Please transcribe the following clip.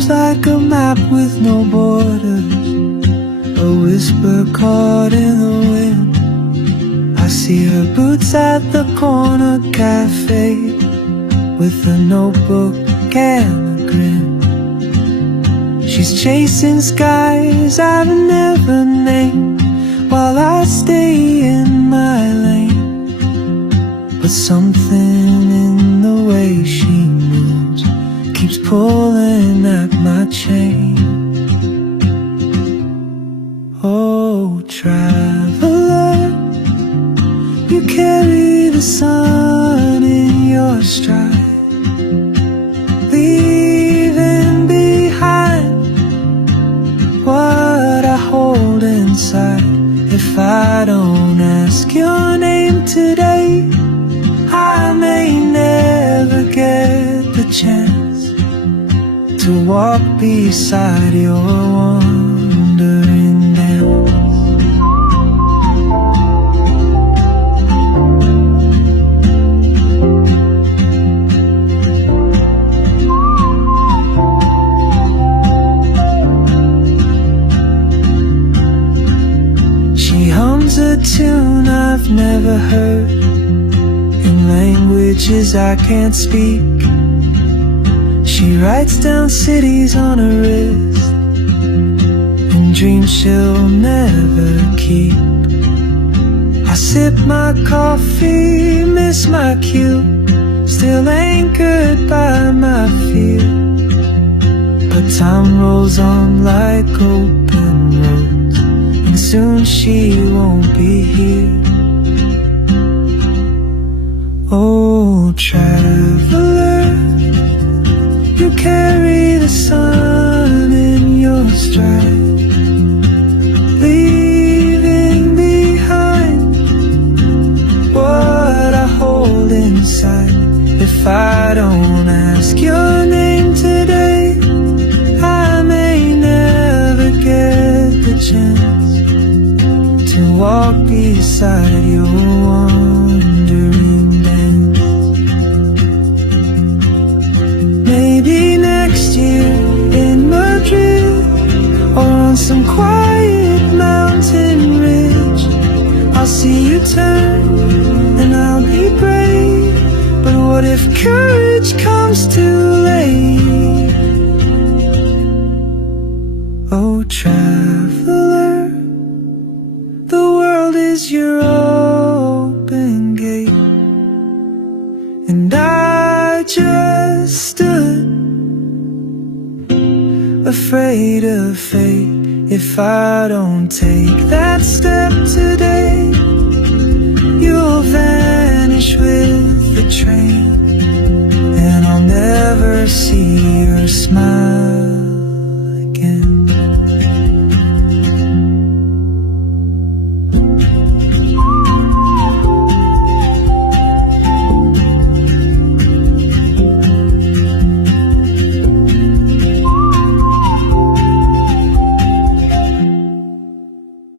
moves like a map with no borders, a whisper caught in the wind. I see her boots at the corner cafe, with a notebook and a grin. She's chasing skies I've never named, while I stay in my lane. But something in the way she moves keeps pulling at my chain. Oh, traveler, you carry the sun in your stride, leaving behind what I hold inside. If I don't ask your name today, I may never get the chance to walk beside your wandering dance. She hums a tune I've never heard, in languages I can't speak. She writes down cities on her wrist, and dreams she'll never keep. I sip my coffee, miss my cue, still anchored by my fear. But time rolls on like open roads, and soon she won't be here. Oh, traveler, you carry the sun in your stride, leaving behind what I hold inside. If I don't ask your name today, I may never get the chance to walk beside your wandering dance. Maybe next year in Madrid, or on some quiet mountain ridge, I'll see you turn and I'll be brave. But what if courage comes too late? Oh, traveler, the world is your open gate, and I just stood afraid of fate. If I don't take that step today, you'll vanish with the train.